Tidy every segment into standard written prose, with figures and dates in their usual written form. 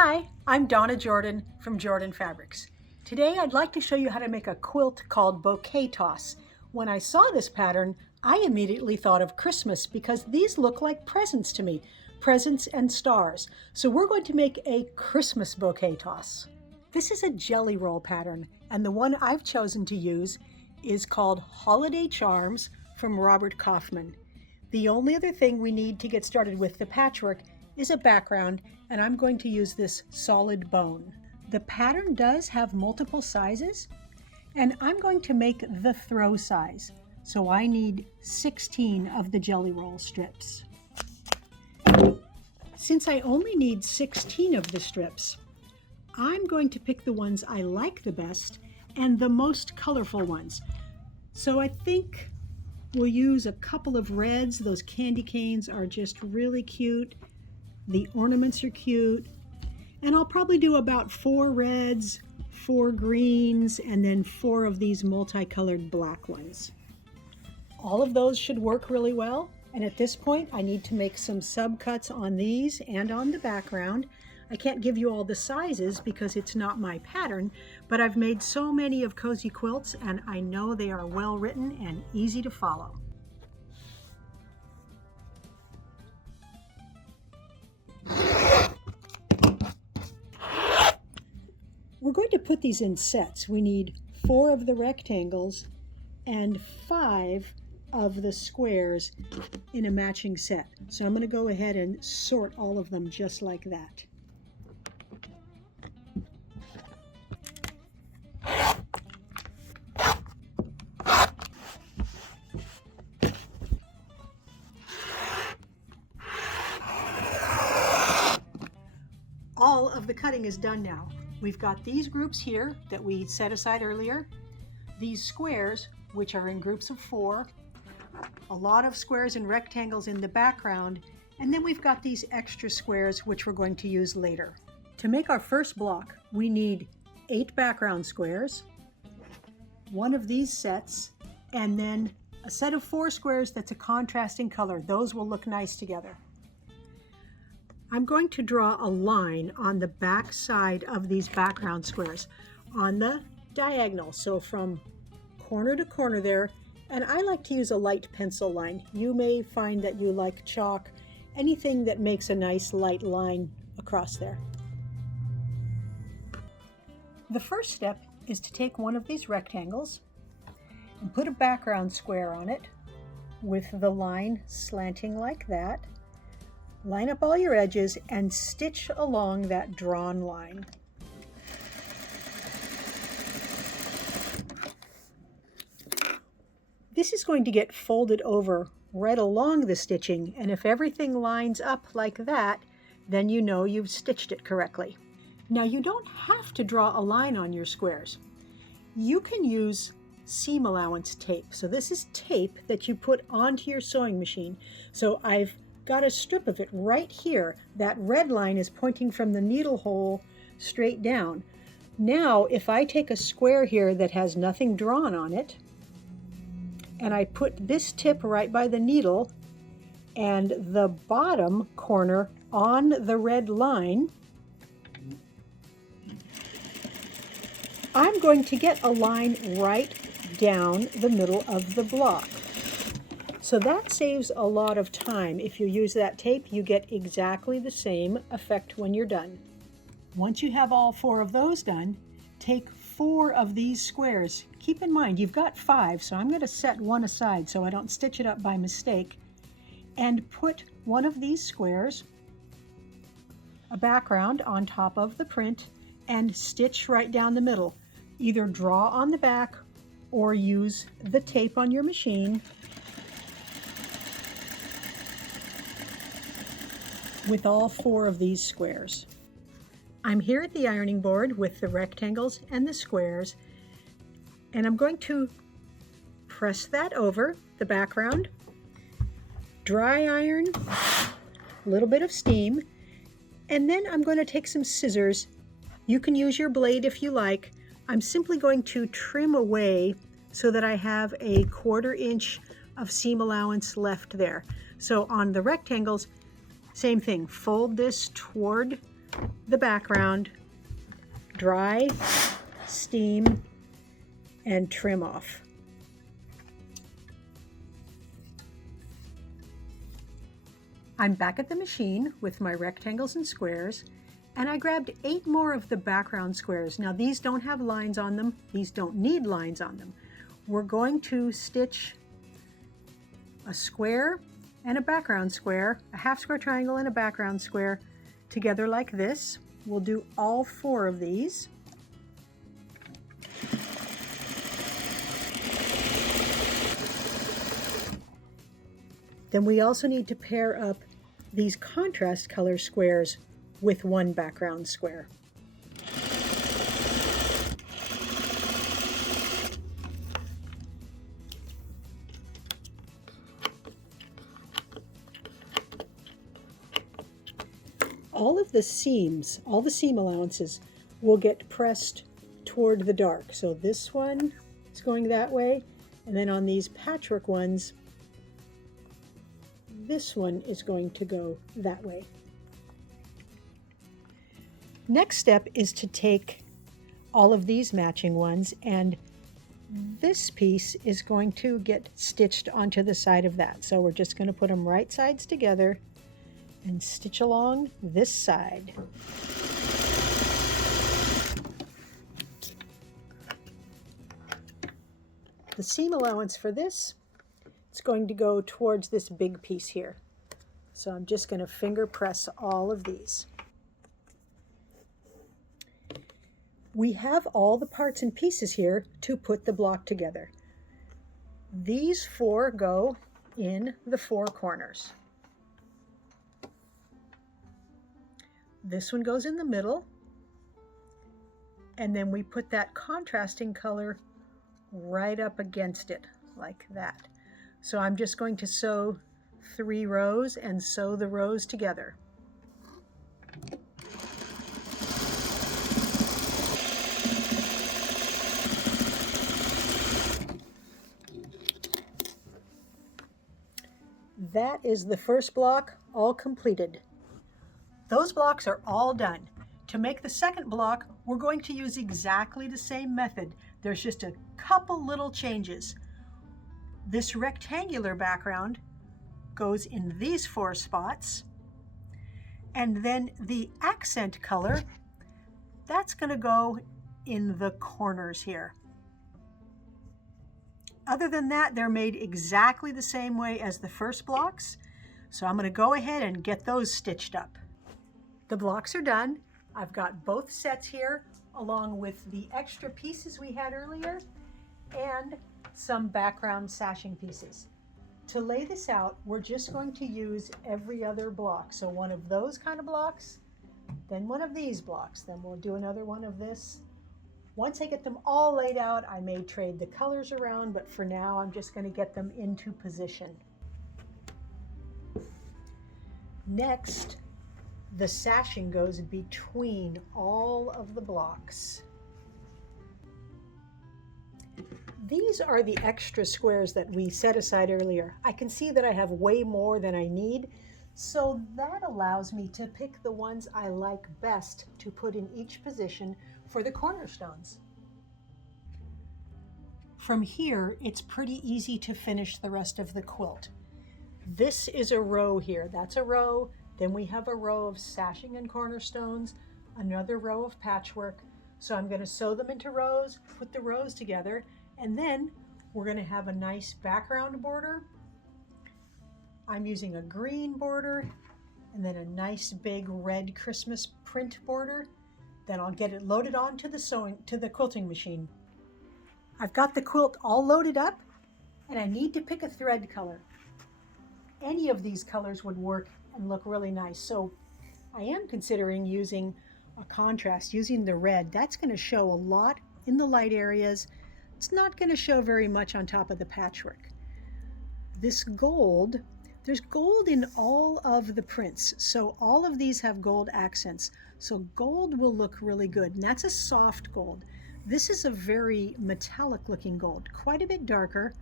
Hi, I'm Donna Jordan from Jordan Fabrics. Today I'd like to show you how to make a quilt called Bouquet Toss. When I saw this pattern, I immediately thought of Christmas because these look like presents to me, presents and stars. So we're going to make a Christmas bouquet toss. This is a jelly roll pattern, and the one I've chosen to use is called Holiday Charms from Robert Kaufman. The only other thing we need to get started with the patchwork is a background, and I'm going to use this solid bone. The pattern does have multiple sizes, and I'm going to make the throw size. So I need 16 of the jelly roll strips. Since I only need 16 of the strips, I'm going to pick the ones I like the best and the most colorful ones. So I think we'll use a couple of reds. Those candy canes are just really cute. The ornaments are cute. And I'll probably do about 4 reds, 4 greens, and then 4 of these multicolored black ones. All of those should work really well. And at this point, I need to make some subcuts on these and on the background. I can't give you all the sizes because it's not my pattern, but I've made so many of cozy quilts and I know they are well written and easy to follow. We're going to put these in sets. We need 4 of the rectangles and 5 of the squares in a matching set. So I'm going to go ahead and sort all of them just like that. All of the cutting is done now. We've got these groups here that we set aside earlier, these squares, which are in groups of 4, a lot of squares and rectangles in the background, and then we've got these extra squares which we're going to use later. To make our first block, we need 8 background squares, 1 of these sets, and then a set of 4 squares that's a contrasting color. Those will look nice together. I'm going to draw a line on the back side of these background squares on the diagonal, so from corner to corner there, and I like to use a light pencil line. You may find that you like chalk, anything that makes a nice light line across there. The first step is to take one of these rectangles and put a background square on it with the line slanting like that. Line up all your edges and stitch along that drawn line. This is going to get folded over right along the stitching, and if everything lines up like that, then you know you've stitched it correctly. Now you don't have to draw a line on your squares. You can use seam allowance tape. So this is tape that you put onto your sewing machine. So I've got a strip of it right here. That red line is pointing from the needle hole straight down. Now, if I take a square here that has nothing drawn on it, and I put this tip right by the needle and the bottom corner on the red line, I'm going to get a line right down the middle of the block. So that saves a lot of time. If you use that tape, you get exactly the same effect when you're done. Once you have all 4 of those done, take 4 of these squares. Keep in mind, you've got 5, so I'm going to set 1 aside so I don't stitch it up by mistake. And put one of these squares, a background on top of the print, and stitch right down the middle. Either draw on the back or use the tape on your machine with all 4 of these squares. I'm here at the ironing board with the rectangles and the squares, and I'm going to press that over the background, dry iron, a little bit of steam, and then I'm going to take some scissors. You can use your blade if you like. I'm simply going to trim away so that I have a 1/4 inch of seam allowance left there. So on the rectangles, same thing, fold this toward the background, dry, steam, and trim off. I'm back at the machine with my rectangles and squares, and I grabbed 8 more of the background squares. Now these don't have lines on them. These don't need lines on them. We're going to stitch a square and a background square, a half square triangle and a background square together like this. We'll do all 4 of these. Then we also need to pair up these contrast color squares with 1 background square. All of the seams, all the seam allowances will get pressed toward the dark. So this one is going that way, and then on these patchwork ones, this one is going to go that way. Next step is to take all of these matching ones, and this piece is going to get stitched onto the side of that. So we're just going to put them right sides together and stitch along this side. The seam allowance for this, it's going to go towards this big piece here. So I'm just going to finger press all of these. We have all the parts and pieces here to put the block together. These 4 go in the 4 corners. This one goes in the middle, and then we put that contrasting color right up against it like that. So I'm just going to sew 3 rows and sew the rows together. That is the first block all completed. Those blocks are all done. To make the second block, we're going to use exactly the same method. There's just a couple little changes. This rectangular background goes in these 4 spots, and then the accent color, that's going to go in the corners here. Other than that, they're made exactly the same way as the first blocks, so I'm going to go ahead and get those stitched up. The blocks are done. I've got both sets here, along with the extra pieces we had earlier, and some background sashing pieces. To lay this out, we're just going to use every other block. So one of those kind of blocks, then one of these blocks, then we'll do another one of this. Once I get them all laid out, I may trade the colors around, but for now, I'm just going to get them into position. Next, the sashing goes between all of the blocks. These are the extra squares that we set aside earlier. I can see that I have way more than I need, so that allows me to pick the ones I like best to put in each position for the cornerstones. From here, it's pretty easy to finish the rest of the quilt. This is a row here. That's a row. Then we have a row of sashing and cornerstones, another row of patchwork. So I'm going to sew them into rows, put the rows together, and then we're going to have a nice background border. I'm using a green border and then a nice big red Christmas print border. Then I'll get it loaded onto the quilting machine. I've got the quilt all loaded up, and I need to pick a thread color. Any of these colors would work and look really nice. So I am considering using a contrast, using the red. That's going to show a lot in the light areas. It's not going to show very much on top of the patchwork. This gold, there's gold in all of the prints. So all of these have gold accents. So gold will look really good. And that's a soft gold. This is a very metallic looking gold, quite a bit darker.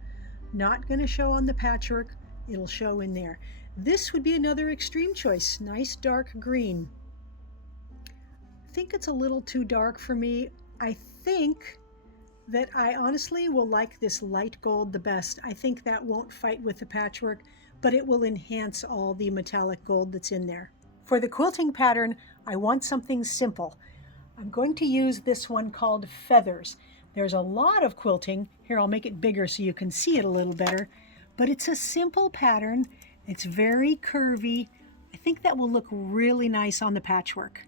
Not going to show on the patchwork. It'll show in there. This would be another extreme choice. Nice dark green. think it's a little too dark for me. I think that I honestly will like this light gold the best. I think that won't fight with the patchwork, but it will enhance all the metallic gold that's in there. For the quilting pattern, I want something simple. I'm going to use this one called Feathers. There's a lot of quilting. Here, I'll make it bigger so you can see it a little better. But it's a simple pattern. It's very curvy. I think that will look really nice on the patchwork.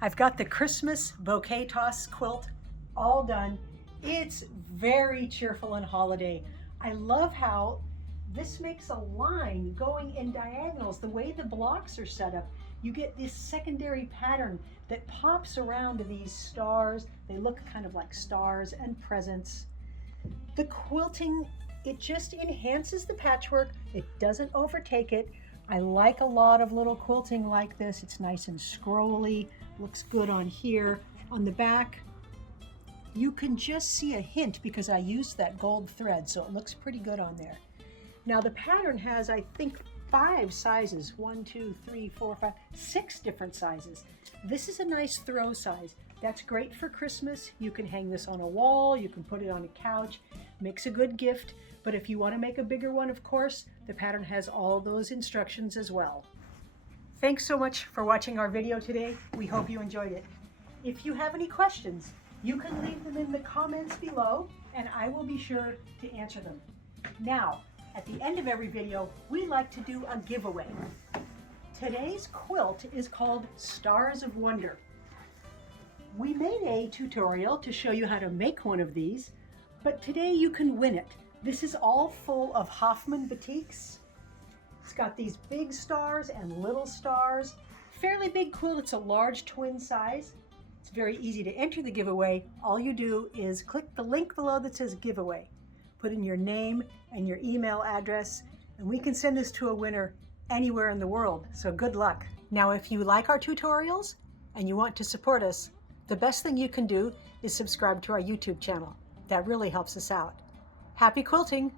I've got the Christmas bouquet toss quilt all done. It's very cheerful and holiday. I love how this makes a line going in diagonals. The way the blocks are set up, you get this secondary pattern that pops around these stars. They look kind of like stars and presents. The quilting, it just enhances the patchwork. It doesn't overtake it. I like a lot of little quilting like this. It's nice and scrolly. Looks good on here. On the back, you can just see a hint because I used that gold thread, so it looks pretty good on there. Now the pattern has, I think, 5 sizes. 1, 2, 3, 4, 5, 6 different sizes. This is a nice throw size. That's great for Christmas. You can hang this on a wall, you can put it on a couch. Makes a good gift, but if you want to make a bigger one, of course, the pattern has all those instructions as well. Thanks so much for watching our video today. We hope you enjoyed it. If you have any questions, you can leave them in the comments below and I will be sure to answer them. Now, at the end of every video, we like to do a giveaway. Today's quilt is called Stars of Wonder. We made a tutorial to show you how to make one of these, but today you can win it. This is all full of Hoffman batiks. It's got these big stars and little stars. Fairly big quilt. It's a large twin size. It's very easy to enter the giveaway. All you do is click the link below that says giveaway. Put in your name and your email address, and we can send this to a winner anywhere in the world. So good luck. Now, if you like our tutorials and you want to support us, the best thing you can do is subscribe to our YouTube channel. That really helps us out. Happy quilting!